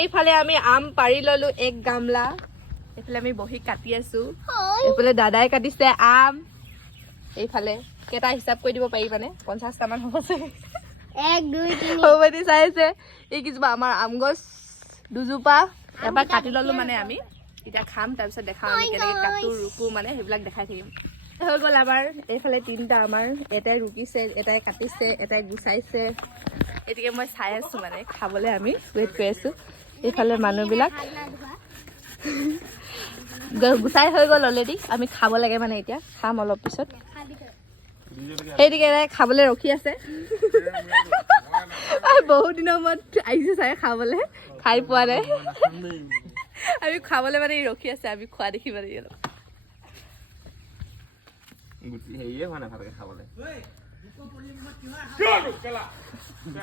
এইফালে আমি আম পাৰি ললো 1 গামলা এইফালে আমি বহি কাটি আছো এইফালে দাদাই কাটিছে আম এইফালে কেটা হিসাব কৰি দিব পাৰি মানে 50 টা মান হ'ব চাগে 1 2 3 হবদি চাইছে এই কিবা আমাৰ আম গছ দুজোপা এবাৰ কাটি ললো মানে আমি এতিয়া খাম তাৰ পিছত দেখাম আমি কেনেকৈ কাটো ৰুকো মানে সেইবিলাক দেখাই থাকিম হৈ গ'ল আমাৰ এইফালে 3টা আমাৰ এটাই ৰুকিছে এটাই কাটিছে এটাই গুচাইছে এতিকে মই চাই আছো মানে খাবলৈ আমি ওয়েট কৰি আছো এইফালে মানুহবিলাক গুচাই হৈ গ'ল অলৰেডি আমি খাব লাগে মানে এতিয়া খাম অলপ পিছত সেইদিকে খাবলৈ ৰখি আছে বহুত দিনৰ মূৰত আহিছে চাগে খাবলৈ খাই পোৱা নাই আমি খাবলৈ মানে ৰখি আছে আমি খোৱা দেখি মানে গুটি হেৰিয়ে হোৱা নাই ভালকে খাবলৈ